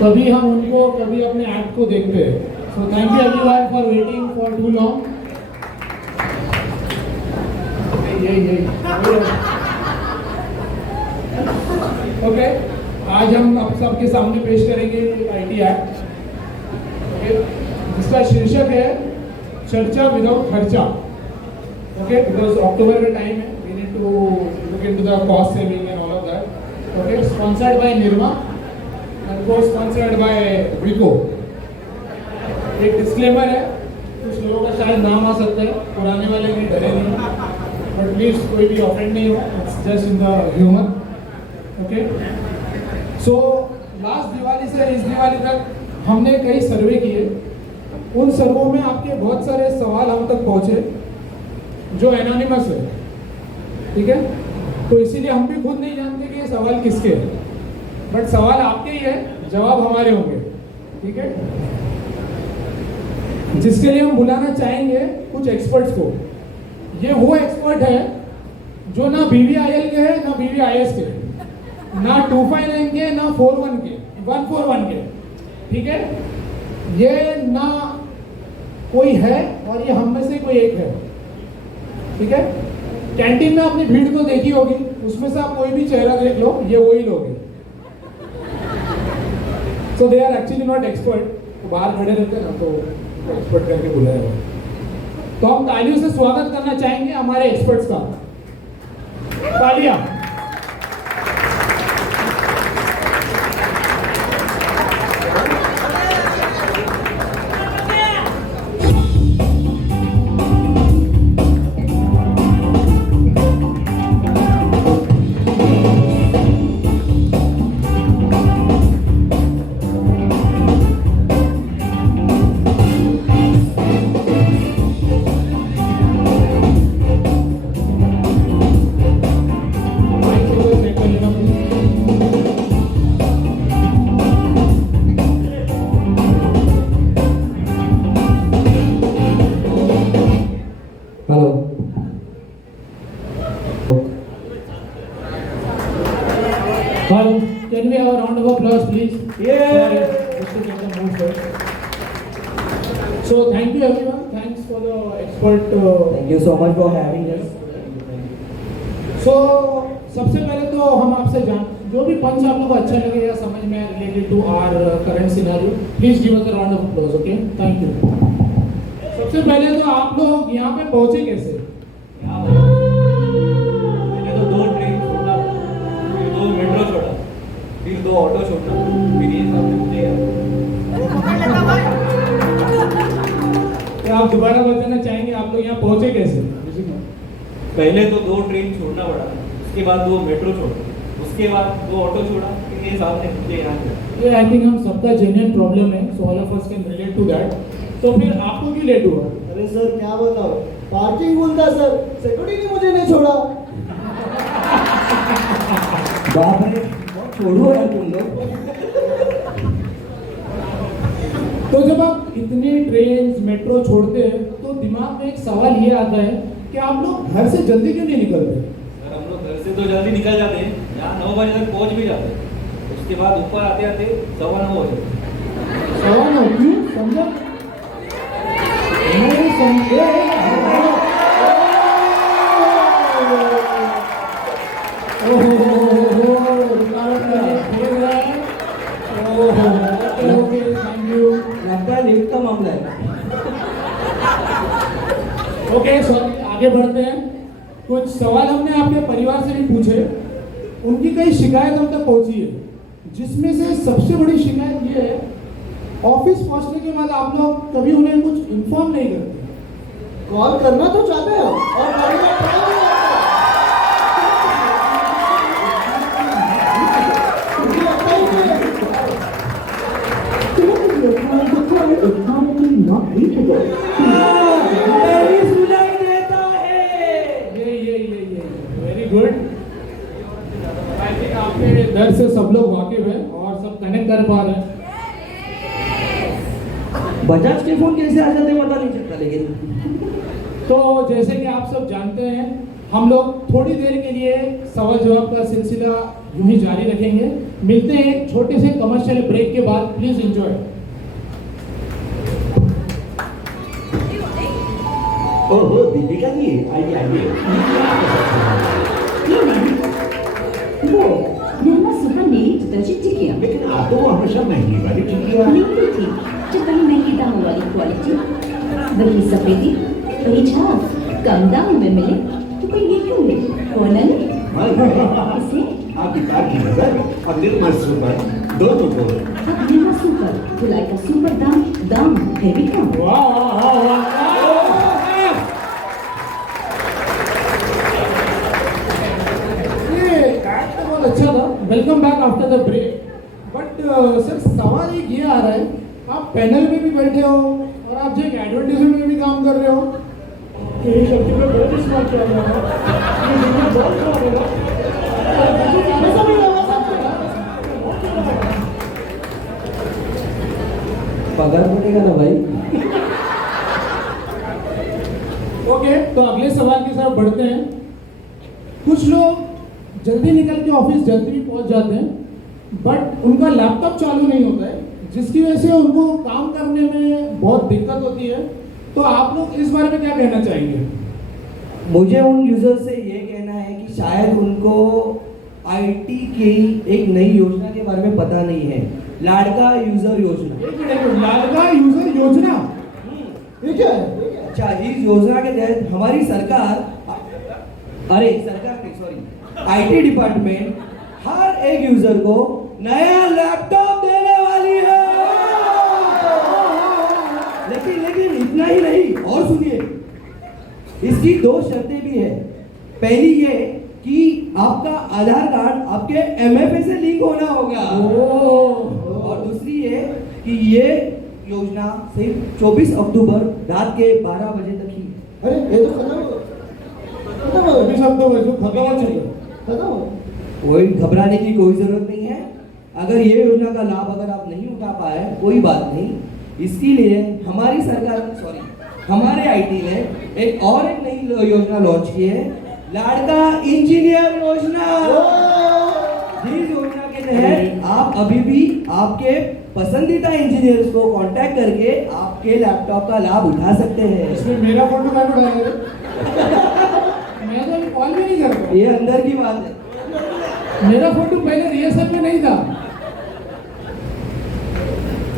कभी हम उनको कभी अपने एक्ट को देखते हैं. So thank you everyone for waiting for too long. Okay, आज हम आप सबके सामने पेश करेंगे एक आईटी एक्ट, जिसका शीर्षक है चर्चा विदाउट खर्चा. ओके, बिकॉज अक्टूबर का टाइम है, we need to look into the cost saving and all of that. Okay, sponsored by Nirma and co sponsored by Vicco. एक डिस्क्लेमर है, कुछ लोगों का शायद नाम आ सकता है, पुराने वाले भी डरे नहीं, बट प्लीज कोई भी ऑफेंड नहीं हो, it's just in the humour. Okay, so last Diwali से इस दिवाली तक हमने कई सर्वे किए. उन सर्वों में आपके बहुत सारे सवाल हम तक पहुंचे जो एनोनिमस है. ठीक है, तो इसीलिए हम भी खुद नहीं जानते कि ये सवाल किसके हैं, बट सवाल आपके ही है, जवाब हमारे होंगे. ठीक है, जिसके लिए हम बुलाना चाहेंगे कुछ एक्सपर्ट्स को. ये वो एक्सपर्ट है जो ना BVIL के है, ना BVIS के, ना 259 के, ना 41 के, 141 के. ठीक है, ये ना कोई है और ये हम में से कोई एक है. ठीक है, कैंटीन में अपनी भीड़ तो देखी होगी, उसमें से आप कोई भी चेहरा देख लो, ये वही लोग हैं. So they are actually not expert. तो बाहर खड़े रहते हैं ना, तो एक्सपर्ट करके बुलाया हुआ. तो हम तालियों से स्वागत करना चाहेंगे हमारे एक्सपर्ट्स का. तालियां. Can we have a round of applause, please? Yeah. So thank you everyone. Thanks for the expert. Thank you so much for having us. So सबसे पहले तो हम आपसे जो भी पंच आप लोगों को अच्छा लगे या समझ में related to our current scenario, please give us a round of applause. Okay, thank you. सबसे पहले तो आप लोग यहाँ पे पहुंचे कैसे? मैंने तो 2 ट्रेन छोड़ा, फिर 2 मेट्रो छोड़ा, फिर 2 ऑटो छोड़ा, फिर ये सब मुझे क्या आप दोबारा बताना चाहेंगे आप लोग यहाँ पहुंचे कैसे? पहले तो 2 ट्रेन छोड़ना पड़ा, उसके बाद 2 मेट्रो छोड़ा, उसके बाद 2 ऑटो छोड़ा, फिर ये सामने मुझे यहाँ मिला. ये आई थिंक हम सबका जेन्युइन प्रॉब्लम है, so all of us can relate to that. तो फिर आपको क्यों लेट हुआ? अरे सर क्या बताओ, पार्किंग बोलता सर, सिक्योरिटी ने मुझे नहीं छोड़ा. बाप रे, बहुत छोड़ो यार तुम लोग. तो जब आप इतने ट्रेन मेट्रो छोड़ते हैं तो दिमाग में एक सवाल ये आता है कि आप लोग घर से जल्दी क्यों नहीं निकलते? सर हम लोग घर से तो जल्दी निकल जाते हैं, यहाँ 9 बजे तक पहुँच भी जाते हैं, उसके बाद ऊपर आते आते 9:15 हो जाते. 9:15 क्यों? समझा नहीं समझे. लगता है लिफ्ट का मामला है. ओके, सॉरी, आगे बढ़ते हैं. कुछ सवाल हमने आपके परिवार से भी पूछे, उनकी कई शिकायत हम तक पहुंची है, जिसमें से सबसे बड़ी शिकायत ये है, ऑफिस पहुंचने के बाद आप लोग कभी उन्हें कुछ इन्फॉर्म नहीं करते. कॉल करना तो चाहते हो और करने का ट्राई नहीं वेरी गुड. आई थिंक आपके डर से सब लोग वाकिफ हैं और सब कनेक्ट कर पा रहे हैं. बजाज के फोन कैसे आ जाते पता नहीं चलता. लेकिन तो जैसे कि आप सब जानते हैं, हम लोग थोड़ी देर के लिए सवाल जवाब का सिलसिला यूं ही जारी रखेंगे। मिलते हैं एक छोटे से कमर्शियल ब्रेक के बाद, प्लीज एंजॉय। ओहो दीपिका जी, आइए आइए। ये नहीं वो निर्मा सुबह नई डिटर्जेंट टिकिया लेकिन आप तो हमेशा महंगी वाली टिकिया। नहीं थी जब वही महंगी दामों वाली क्वालिटी, वही सफेदी, वही झाग कम दाम में मिले तो कोई ये क्यों ले, कौन ले इसे? आपकी कार की नजर और निर्मा सुपर दोनों को। अब निर्मा सुपर, धुलाई का सुपर दाम, दाम है भी कम। वाह वाह वाह वाह। ये ऐड तो बहुत अच्छा था। Welcome back after the break. But sir सवाल एक ये आ रहा है, आप पैनल में भी बैठे हो और आप जो एक एडवर्टाइजमेंट में भी काम कर रहे हो, ये शब्द में बहुत ही स्मार्ट चल रहा है। ये बिल्कुल बहुत स्मार्ट होगा। वैसा भी होगा, वैसा भी होगा। पगार बनेगा ना भाई। ओके, तो अगले सवाल की तरफ बढ़ते हैं। कुछ लोग जल्दी निकल के ऑफिस जल्दी भी पहुंच जाते हैं, बट उनका लैपटॉप चालू नहीं होता है, जिसकी वजह से उनको काम करने में बहुत दिक्कत होती है। तो आप लोग इस बारे में क्या कहना चाहेंगे? मुझे उन यूजर से ये कहना है कि शायद उनको आईटी की एक नई योजना के बारे में पता नहीं है, लाड़का यूजर योजना। एक मिनट, लाड़का यूजर योजना ये क्या है? अच्छा, इस योजना के तहत हमारी सरकार, अरे सरकार नहीं सॉरी, आईटी डिपार्टमेंट हर एक यूजर को नया लैपटॉप देने वाली है। लेकिन इतना ही नहीं, और सुनिए, इसकी 2 शर्तें भी है। पहली ये कि आपका आधार कार्ड आपके एमएफए से लिंक होना होगा, और दूसरी ये कि ये योजना सिर्फ 24 अक्टूबर रात के 12 बजे तक ही। अरे ये तो खत्म हो अभी सब तो वैसे खत्म हो चुका है। खत्म हो कोई घबराने की कोई जरूरत नहीं है। अगर ये योजना का लाभ अगर आप नहीं उठा पाए कोई बात नहीं, इसके लिए हमारी सरकार सॉरी हमारे आईटी ने एक नई योजना लॉन्च की है, लाड़का इंजीनियर योजना। इस योजना के तहत आप अभी भी आपके पसंदीदा इंजीनियर्स को कांटेक्ट करके आपके लैपटॉप का लाभ उठा सकते हैं। इसमें मेरा फोटो क्या उठाया? मैं तो अभी कॉल भी नहीं कर रहा। ये अंदर की बात है। मेरा फोटो पहले रिहर्सल में नहीं था।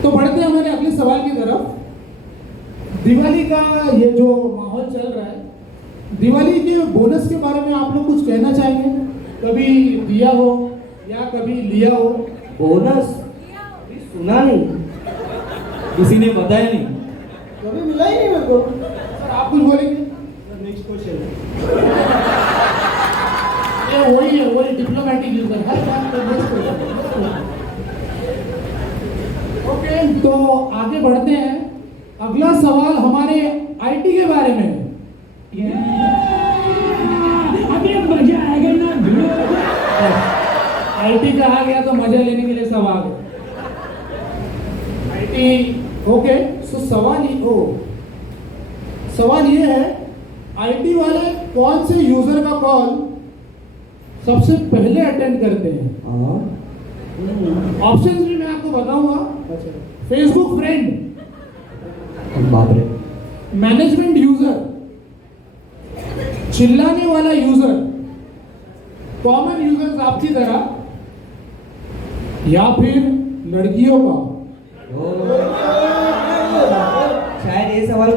तो बढ़ते हैं हमारे अगले सवाल की तरफ। दिवाली का ये जो माहौल चल रहा है, दिवाली के बोनस के बारे में आप लोग कुछ कहना चाहेंगे? कभी दिया हो या कभी लिया हो? बोनस सुना नहीं, किसी ने बताया नहीं। कभी मिला ही नहीं मेरे को। सर आप कुछ बोलेंगे? Next question. ये वही डिप्लोमेटिक यूजर हर बात पर नेक्स्ट क्वेश्चन। ओके, तो आगे बढ़ते हैं। अगला सवाल हमारे आईटी के बारे में है। अभी मजा आएगा ना। आईटी का आ गया तो मजा लेने के लिए सवाल है। आईटी ओके, सो सवाल ये है, आईटी वाले कौन से यूजर का कॉल सबसे पहले अटेंड करते हैं? ऑप्शंस भी मैं आपको बताऊंगा। फेसबुक फ्रेंड, बाप रे, मैनेजमेंट यूजर, चिल्लाने वाला यूजर, कॉमन यूजर्स आपकी तरह, या फिर लड़कियों का? शायद ये सवाल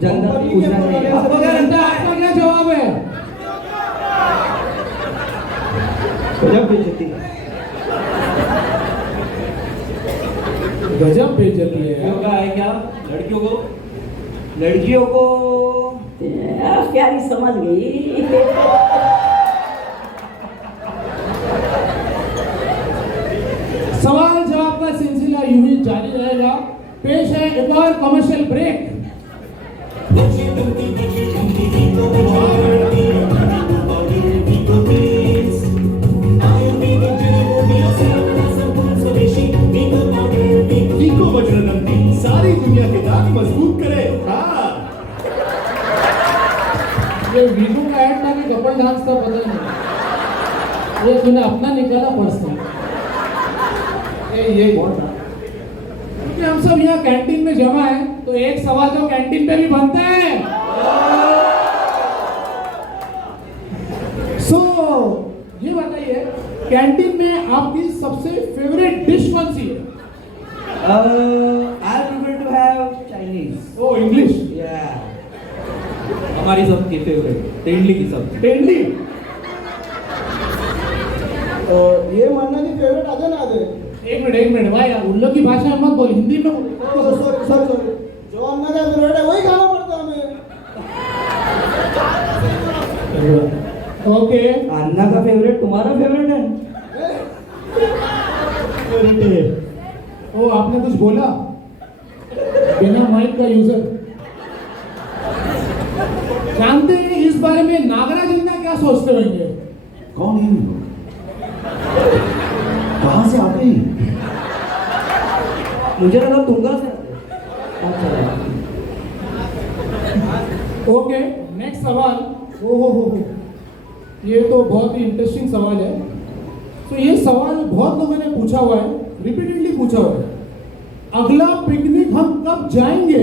जनता को पूछना चाहिए। आपको क्या लगता है, आपका क्या जवाब है? गजब बेइज्जती है। गजब बेइज्जती है। लड़कियों का है क्या? लड़कियों को प्यारी समझ गई। सवाल जवाब का सिलसिला यूं ही जारी रहेगा। पेश है एक और कमर्शियल ब्रेक। इको बजरंगी सारी दुनिया के दांत मजबूत करे। हाँ, ये वीगो का ऐड था कि कपल डांस था, पता नहीं। ये तूने अपना निकाला पर्सनल। ये बहुत था। क्योंकि हम सब यहाँ कैंटीन में जमा है, तो एक सवाल तो कैंटीन पे भी बनता है। सो ये बताइए, कैंटीन में आपकी सबसे फेवरेट डिश कौन सी है? I prefer to have Chinese. Oh English. Yeah. हमारी सबकी फेवरेट तेंडली की सब्जी। टेंडली। ये मानना की फेवरेट आधे ना आधे एक मिनट भाई, उन लोग की भाषा में मत बोल, हिंदी में बोल। सॉरी जो अन्ना का फेवरेट है वही खाना पड़ता है हमें। ओके। अन्ना का फेवरेट तुम्हारा फेवरेट है? ओ आपने कुछ बोला बिना माइक का यूजर। जानते हैं इस बारे में नागराज इंदा क्या सोचते होंगे? कौन है ये? कहाँ से आते हैं? मुझे लगा तुंगा से आते हैं। ओके, नेक्स्ट सवाल। हो ये तो बहुत ही इंटरेस्टिंग सवाल है। तो ये सवाल बहुत लोगों ने पूछा हुआ है, रिपीटेडली पूछा हुआ है। अगला पिकनिक हम कब जाएंगे?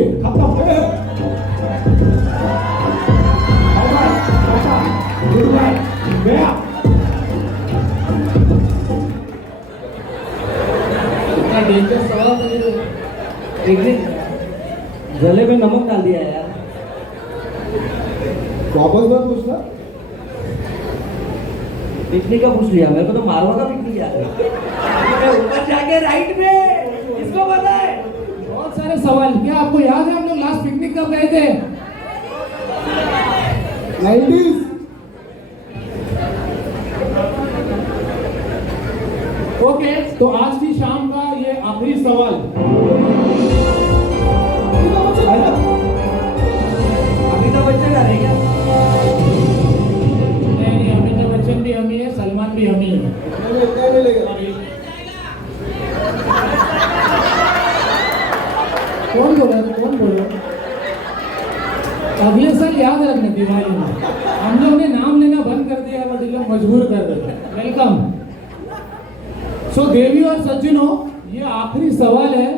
इतना डेंजर सवाल नहीं है। पिकनिक जले में नमक डाल दिया यार। वापस मत पूछना। पिकनिक का पूछ लिया, मेरे को तो मारवा का पिकनिक याद है। ऊपर जाके राइट में, इसको पता है। बहुत सारे सवाल। क्या आपको याद है हम लोग लास्ट पिकनिक कब गए थे? 90s। ओके, तो आज की शाम का ये आखिरी सवाल। अमिताभ बच्चन आ रहे क्या? नहीं, अमिताभ बच्चन भी हम ही है, सलमान भी हम ही है। नहीं मिलेगा। कौन बोल रहा था? कौन बोल रहा? अगले साल याद रखना दिवाली में हम लोग ने नाम लेना बंद कर दिया, बट ये लोग मजबूर कर देते। वेलकम। सो देवी और सज्जनों, ये आखिरी सवाल है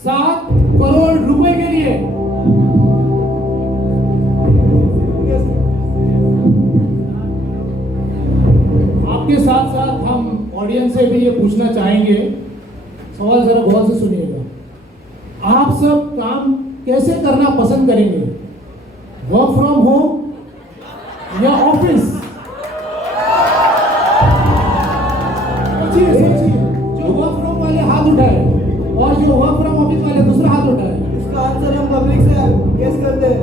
7 करोड़ रुपए के लिए। आपके साथ साथ हम ऑडियंस से भी ये पूछना चाहेंगे। सवाल जरा गौर से सुनिएगा। आप सब काम कैसे करना पसंद करेंगे? वर्क फ्रॉम होम या ऑफिस? सोचिए। जो वर्क फ्रॉम वाले हाथ उठाए और जो वर्क फ्रॉम ऑफिस वाले दूसरा हाथ उठाए। इसका आंसर हम पब्लिक से गेस करते हैं।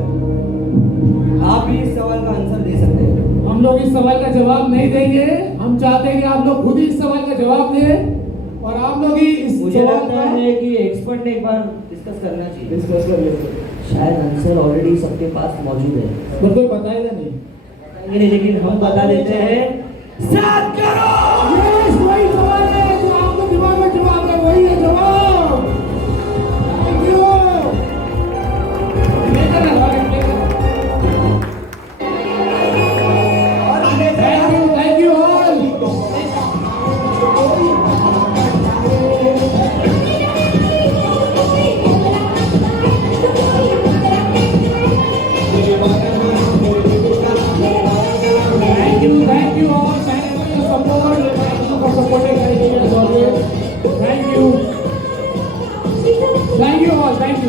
आप भी इस सवाल का आंसर दे सकते हैं। हम लोग इस सवाल का जवाब नहीं देंगे। हम चाहते हैं कि आप लोग खुद ही इस सवाल का जवाब दें और आप लोग ही इस मुझे सवाल लगता का है कि एक्सपर्ट ने एक बार डिस्कस करना चाहिए। डिस्कस कर लेते हैं। शायद आंसर ऑलरेडी सबके पास मौजूद है। पर कोई बताएगा नहीं। नहीं, लेकिन हम बता देते हैं 7 करोड़। यस, वही सवाल है जो आपके दिमाग में जवाब है, वही है जवाब। Thank you. लेकर आ, लेकर आ। Thank you all. Thank you all. Thank you for your support. Thank you for supporting us as always. Thank you. Thank you all. Thank you.